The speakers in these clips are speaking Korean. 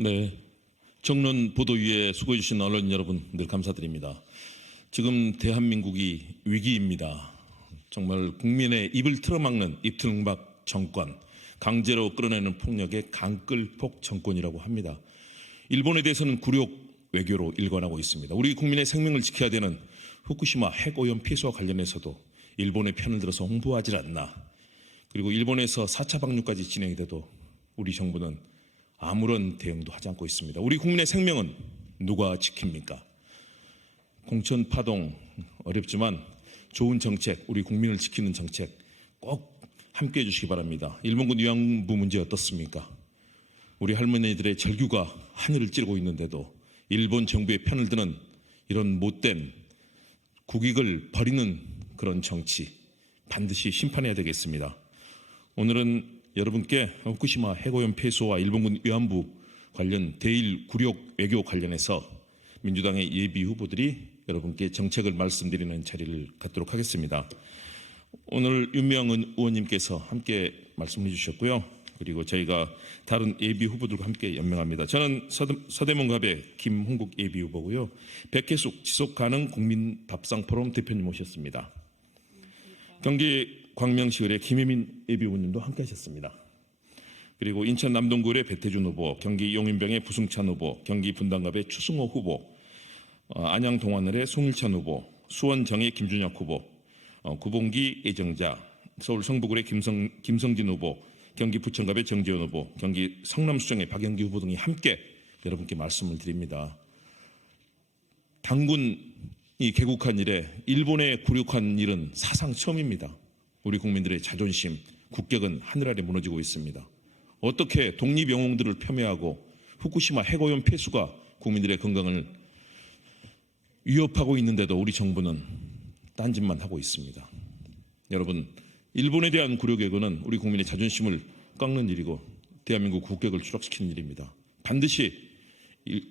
네, 정론 보도 위에 수고해 주신 언론 여러분 늘 감사드립니다. 지금 대한민국이 위기입니다. 정말 국민의 입을 틀어막는 입틀막 정권, 강제로 끌어내는 폭력의 강끌폭 정권이라고 합니다. 일본에 대해서는 굴욕 외교로 일관하고 있습니다. 우리 국민의 생명을 지켜야 되는 후쿠시마 핵오염 피해와 관련해서도 일본의 편을 들어서 홍보하지 않나. 그리고 일본에서 4차 방류까지 진행이 돼도 우리 정부는 아무런 대응도 하지 않고 있습니다. 우리 국민의 생명은 누가 지킵니까? 공천 파동 어렵지만 좋은 정책, 우리 국민을 지키는 정책 꼭 함께해 주시기 바랍니다. 일본군 위안부 문제 어떻습니까? 우리 할머니들의 절규가 하늘을 찌르고 있는데도 일본 정부의 편을 드는 이런 못된 국익을 버리는 그런 정치 반드시 심판해야 되겠습니다. 오늘은 여러분께 후쿠시마 핵오염 폐소와 일본군 위안부 관련 대일 굴욕 외교 관련해서 민주당의 예비 후보들이 여러분께 정책을 말씀드리는 자리를 갖도록 하겠습니다. 오늘 윤미향 의원님께서 함께 말씀해 주셨고요. 그리고 저희가 다른 예비 후보들과 함께 연명합니다. 저는 서대문갑의 김홍국 예비 후보고요. 백혜숙 지속가능 국민밥상포럼 대표님 모셨습니다. 경기 광명시의회 김혜민 예비 후보님도 함께 하셨습니다. 그리고 인천 남동구의 배태준 후보, 경기 용인병의 부승찬 후보, 경기 분당갑의 추승호 후보, 안양 동안을의 송일찬 후보, 수원 정의 김준혁 후보, 구봉기 예정자, 서울 성북을의 김성진 후보, 경기 부천갑의 정재현 후보, 경기 성남수정의 박영기 후보 등이 함께 여러분께 말씀을 드립니다. 당군이 개국한 이래 일본에 굴욕한 일은 사상 처음입니다. 우리 국민들의 자존심, 국격은 하늘 아래 무너지고 있습니다. 어떻게 독립영웅들을 폄훼하고 후쿠시마 핵오염 폐수가 국민들의 건강을 위협하고 있는데도 우리 정부는 딴짓만 하고 있습니다. 여러분, 일본에 대한 굴욕외교는 우리 국민의 자존심을 깎는 일이고 대한민국 국격을 추락시키는 일입니다. 반드시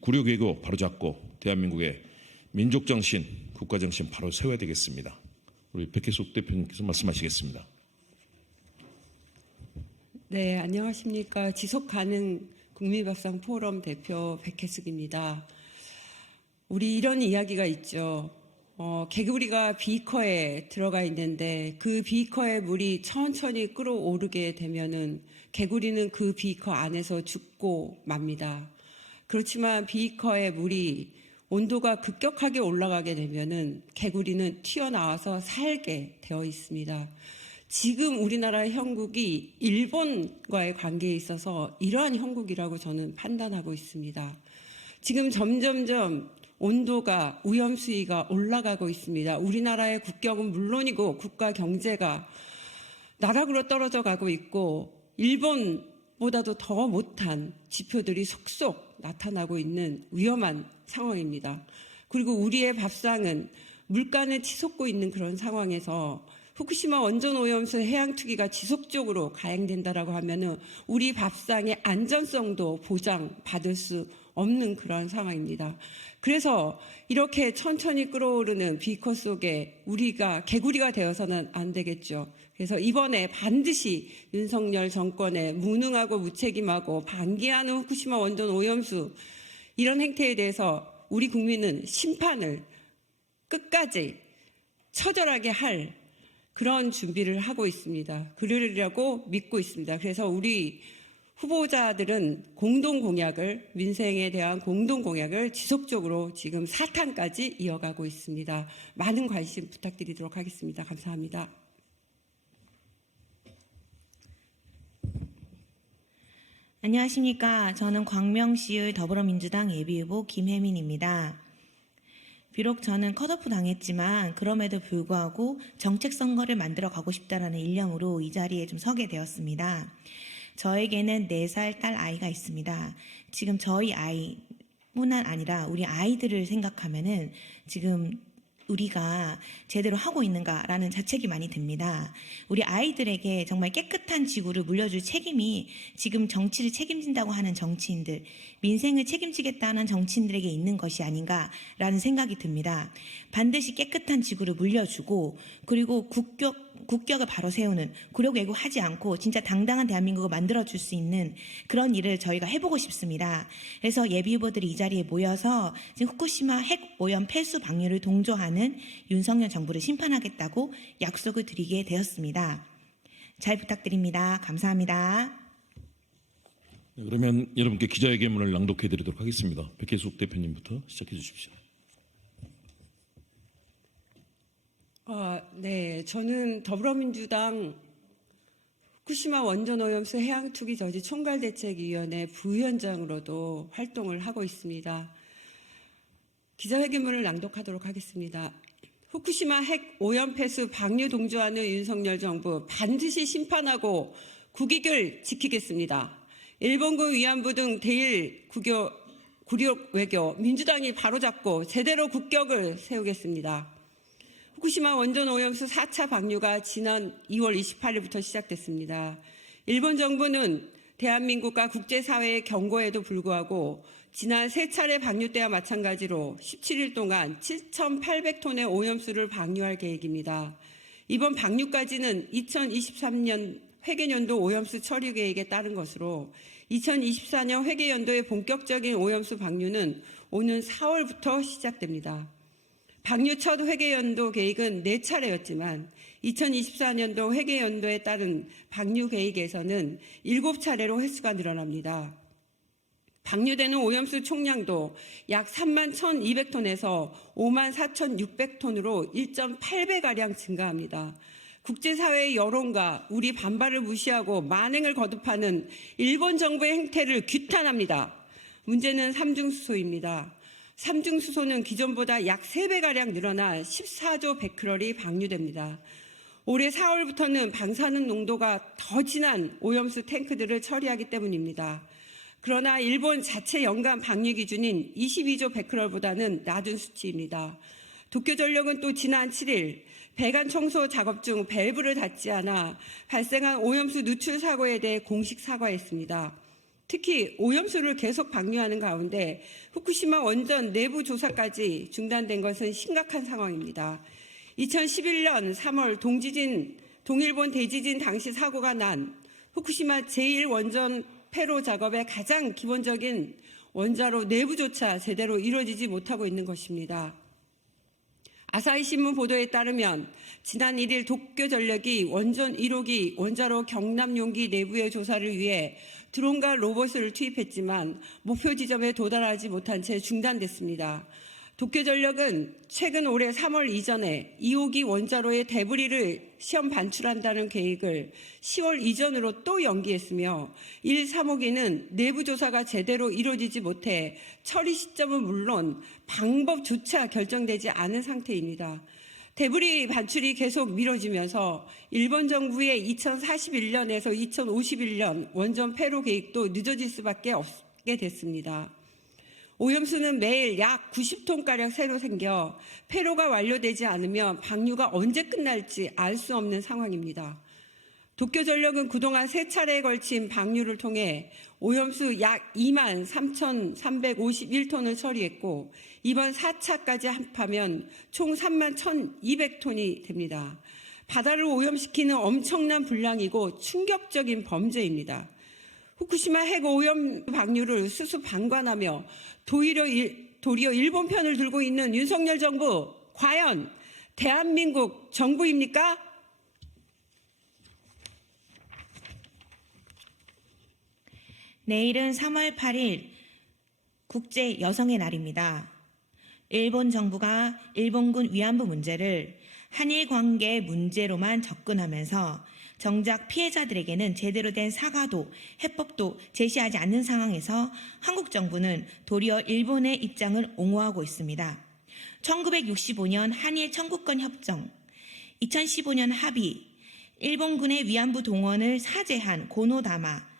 굴욕외교 바로잡고 대한민국의 민족정신, 국가정신 바로 세워야 되겠습니다. 우리 백혜숙 대표님께서 말씀하시겠습니다. 네, 안녕하십니까. 지속가능 국민밥상 포럼 대표 백혜숙입니다. 우리 이런 이야기가 있죠. 개구리가 비커에 들어가 있는데 그 비커의 물이 천천히 끓어오르게 되면은 개구리는 그 비커 안에서 죽고 맙니다. 그렇지만 비커의 물이 온도가 급격하게 올라가게 되면은 개구리는 튀어나와서 살게 되어 있습니다. 지금 우리나라 형국이 일본과의 관계에 있어서 이러한 형국이라고 저는 판단하고 있습니다. 지금 점점점 온도가 오염 수위가 올라가고 있습니다. 우리나라의 국격은 물론이고 국가 경제가 나락으로 떨어져 가고 있고 일본보다도 더 못한 지표들이 속속 나타나고 있는 위험한 상황입니다. 그리고 우리의 밥상은 물가는 치솟고 있는 그런 상황에서 후쿠시마 원전 오염수 해양 투기가 지속적으로 가행된다라고 하면은 우리 밥상의 안전성도 보장받을 수 없는 그런 상황입니다. 그래서 이렇게 천천히 끓어오르는 비커 속에 우리가 개구리가 되어서는 안 되겠죠. 그래서 이번에 반드시 윤석열 정권의 무능하고 무책임하고 반기하는 후쿠시마 원전 오염수 이런 행태에 대해서 우리 국민은 심판을 끝까지 처절하게 할 그런 준비를 하고 있습니다. 그러리라고 믿고 있습니다. 그래서 우리 후보자들은 공동공약을, 민생에 대한 공동공약을 지속적으로 지금 사탄까지 이어가고 있습니다. 많은 관심 부탁드리도록 하겠습니다. 감사합니다. 안녕하십니까. 저는 광명시의 더불어민주당 예비후보 김혜민입니다. 비록 저는 컷오프 당했지만 그럼에도 불구하고 정책 선거를 만들어 가고 싶다라는 일념으로 이 자리에 좀 서게 되었습니다. 저에게는 4살 딸 아이가 있습니다. 지금 저희 아이뿐만 아니라 우리 아이들을 생각하면은 지금 우리가 제대로 하고 있는가라는 자책이 많이 듭니다. 우리 아이들에게 정말 깨끗한 지구를 물려줄 책임이 지금 정치를 책임진다고 하는 정치인들, 민생을 책임지겠다는 정치인들에게 있는 것이 아닌가라는 생각이 듭니다. 반드시 깨끗한 지구를 물려주고 그리고 국격 국격을 바로 세우는 굴욕 왜곡하지 않고 진짜 당당한 대한민국을 만들어줄 수 있는 그런 일을 저희가 해보고 싶습니다. 그래서 예비 후보들이 이 자리에 모여서 지금 후쿠시마 핵 오염 폐수 방류를 동조하는 윤석열 정부를 심판하겠다고 약속을 드리게 되었습니다. 잘 부탁드립니다. 감사합니다. 네, 그러면 여러분께 기자회견문을 낭독해 드리도록 하겠습니다. 백혜숙 대표님부터 시작해 주십시오. 네, 저는 더불어민주당 후쿠시마 원전 오염수 해양 투기 저지 총괄대책위원회 부위원장으로도 활동을 하고 있습니다. 기자회견문을 낭독하도록 하겠습니다. 후쿠시마 핵 오염 폐수 방류 동조하는 윤석열 정부 반드시 심판하고 국익을 지키겠습니다. 일본군 위안부 등 대일 굴욕 외교 민주당이 바로잡고 제대로 국격을 세우겠습니다. 후쿠시마 원전 오염수 4차 방류가 지난 2월 28일부터 시작됐습니다. 일본 정부는 대한민국과 국제사회의 경고에도 불구하고 지난 3차례 방류 때와 마찬가지로 17일 동안 7,800톤의 오염수를 방류할 계획입니다. 이번 방류까지는 2023년 회계연도 오염수 처리 계획에 따른 것으로 2024년 회계연도의 본격적인 오염수 방류는 오는 4월부터 시작됩니다. 방류 첫 회계연도 계획은 4차례였지만 2024년도 회계연도에 따른 방류 계획에서는 7차례로 횟수가 늘어납니다. 방류되는 오염수 총량도 약 3만 1,200톤에서 5만 4,600톤으로 1.8배가량 증가합니다. 국제사회의 여론과 우리 반발을 무시하고 만행을 거듭하는 일본 정부의 행태를 규탄합니다. 문제는 삼중수소입니다. 삼중수소는 기존보다 약 3배가량 늘어나 14조 베크럴이 방류됩니다. 올해 4월부터는 방사능 농도가 더 진한 오염수 탱크들을 처리하기 때문입니다. 그러나 일본 자체 연간 방류 기준인 22조 베크럴보다는 낮은 수치입니다. 도쿄전력은 또 지난 7일 배관 청소 작업 중 밸브를 닫지 않아 발생한 오염수 누출 사고에 대해 공식 사과했습니다. 특히 오염수를 계속 방류하는 가운데 후쿠시마 원전 내부 조사까지 중단된 것은 심각한 상황입니다. 2011년 3월 동일본 대지진 당시 사고가 난 후쿠시마 제1원전 폐로 작업의 가장 기본적인 원자로 내부조차 제대로 이루어지지 못하고 있는 것입니다. 아사히 신문 보도에 따르면 지난 1일 도쿄전력이 원전 1호기 원자로 경남 용기 내부의 조사를 위해 드론과 로봇을 투입했지만 목표 지점에 도달하지 못한 채 중단됐습니다. 도쿄전력은 최근 올해 3월 이전에 2호기 원자로의 데브리를 시험 반출한다는 계획을 10월 이전으로 또 연기했으며 1, 3호기는 내부 조사가 제대로 이루어지지 못해 처리 시점은 물론 방법조차 결정되지 않은 상태입니다. 데브리 반출이 계속 미뤄지면서 일본 정부의 2041년에서 2051년 원전 폐로 계획도 늦어질 수밖에 없게 됐습니다. 오염수는 매일 약 90톤가량 새로 생겨 폐로가 완료되지 않으면 방류가 언제 끝날지 알 수 없는 상황입니다. 도쿄전력은 그동안 3차례에 걸친 방류를 통해 오염수 약 2만 3,351톤을 처리했고 이번 4차까지 합하면 총 3만 1,200톤이 됩니다. 바다를 오염시키는 엄청난 분량이고 충격적인 범죄입니다. 후쿠시마 핵 오염 방류를 수수방관하며 도리어 일본 편을 들고 있는 윤석열 정부, 과연 대한민국 정부입니까? 내일은 3월 8일 국제 여성의 날입니다. 일본 정부가 일본군 위안부 문제를 한일 관계 문제로만 접근하면서 정작 피해자들에게는 제대로 된 사과도 해법도 제시하지 않는 상황에서 한국 정부는 도리어 일본의 입장을 옹호하고 있습니다. 1965년 한일 청구권 협정, 2015년 합의, 일본군의 위안부 동원을 사죄한 고노다마,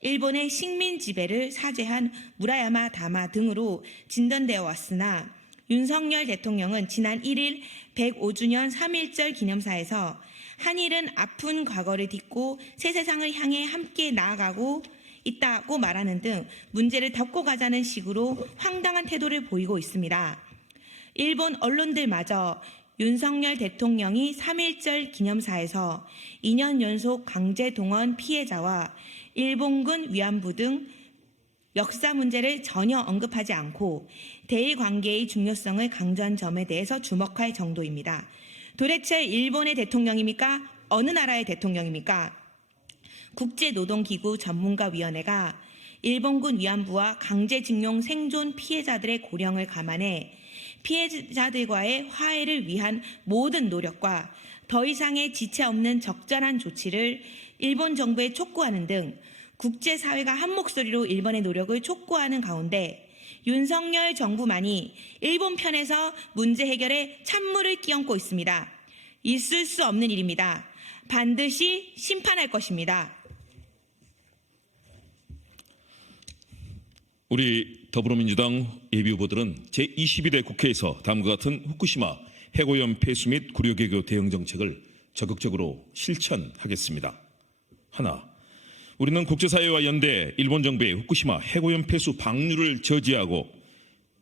일본의 식민 지배를 사죄한 무라야마 다마 등으로 진전되어 왔으나 윤석열 대통령은 지난 1일 105주년 3.1절 기념사에서 한일은 아픈 과거를 딛고 새 세상을 향해 함께 나아가고 있다고 말하는 등 문제를 덮고 가자는 식으로 황당한 태도를 보이고 있습니다. 일본 언론들마저 윤석열 대통령이 3.1절 기념사에서 2년 연속 강제동원 피해자와 일본군 위안부 등 역사 문제를 전혀 언급하지 않고 대일 관계의 중요성을 강조한 점에 대해서 주목할 정도입니다. 도대체 일본의 대통령입니까? 어느 나라의 대통령입니까? 국제노동기구 전문가위원회가 일본군 위안부와 강제징용 생존 피해자들의 고령을 감안해 피해자들과의 화해를 위한 모든 노력과 더 이상의 지체 없는 적절한 조치를 일본 정부에 촉구하는 등 국제사회가 한 목소리로 일본의 노력을 촉구하는 가운데 윤석열 정부만이 일본 편에서 문제 해결에 찬물을 끼얹고 있습니다. 있을 수 없는 일입니다. 반드시 심판할 것입니다. 우리 더불어민주당 예비후보들은 제22대 국회에서 다음과 같은 후쿠시마 해고염 폐수 및 구류개교 대응 정책을 적극적으로 실천하겠습니다. 하나, 우리는 국제사회와 연대 일본 정부의 후쿠시마 해고염 폐수 방류를 저지하고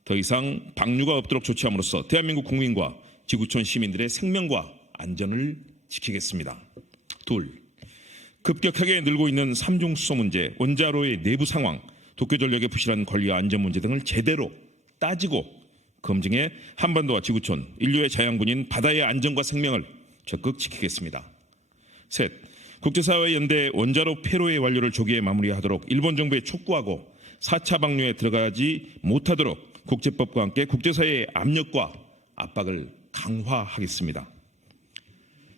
더 이상 방류가 없도록 조치함으로써 대한민국 국민과 지구촌 시민들의 생명과 안전을 지키겠습니다. 둘, 급격하게 늘고 있는 삼중수소 문제, 원자로의 내부 상황, 도쿄전력의 부실한 관리와 안전 문제 등을 제대로 따지고 검증해 한반도와 지구촌, 인류의 자양분인 바다의 안전과 생명을 적극 지키겠습니다. 셋, 국제사회 연대 원자로 폐로의 완료를 조기에 마무리하도록 일본 정부에 촉구하고 4차 방류에 들어가지 못하도록 국제법과 함께 국제사회의 압력과 압박을 강화하겠습니다.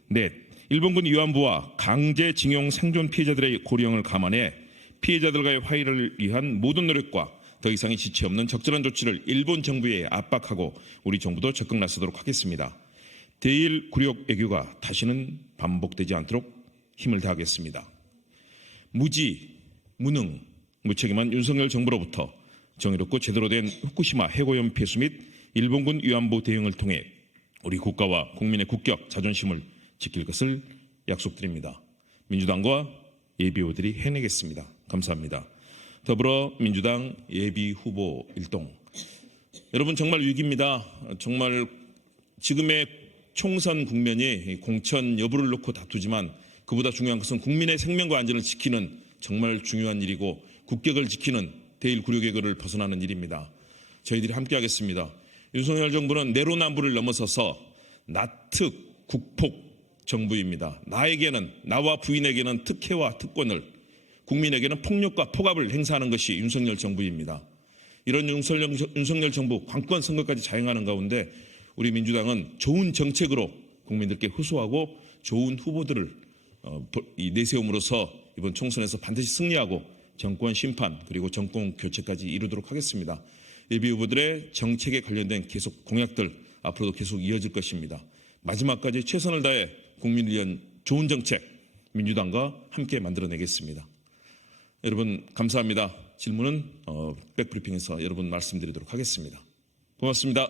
넷, 일본군 위안부와 강제징용 생존 피해자들의 고령을 감안해 피해자들과의 화해를 위한 모든 노력과 더 이상의 지체 없는 적절한 조치를 일본 정부에 압박하고 우리 정부도 적극 나서도록 하겠습니다. 대일 굴욕 외교가 다시는 반복되지 않도록 힘을 다하겠습니다. 무지, 무능, 무책임한 윤석열 정부로부터 정의롭고 제대로 된 후쿠시마 해고염 폐수 및 일본군 위안부 대응을 통해 우리 국가와 국민의 국격, 자존심을 지킬 것을 약속드립니다. 민주당과 예비후보들이 해내겠습니다. 감사합니다. 더불어민주당 예비후보 일동. 여러분 정말 위기입니다. 정말 지금의 총선 국면이 공천 여부를 놓고 다투지만 그보다 중요한 것은 국민의 생명과 안전을 지키는 정말 중요한 일이고 국격을 지키는 대일 굴욕외교를 벗어나는 일입니다. 저희들이 함께하겠습니다. 윤석열 정부는 내로남불을 넘어서서 나특 국폭 정부입니다. 나와 부인에게는 특혜와 특권을, 국민에게는 폭력과 폭압을 행사하는 것이 윤석열 정부입니다. 이런 윤석열 정부 관권 선거까지 자행하는 가운데 우리 민주당은 좋은 정책으로 국민들께 호소하고 좋은 후보들을 내세움으로써 이번 총선에서 반드시 승리하고 정권 심판 그리고 정권 교체까지 이루도록 하겠습니다. 예비 후보들의 정책에 관련된 계속 공약들 앞으로도 계속 이어질 것입니다. 마지막까지 최선을 다해 국민을 위한 좋은 정책 민주당과 함께 만들어내겠습니다. 여러분 감사합니다. 질문은 백브리핑에서 여러분 말씀드리도록 하겠습니다. 고맙습니다.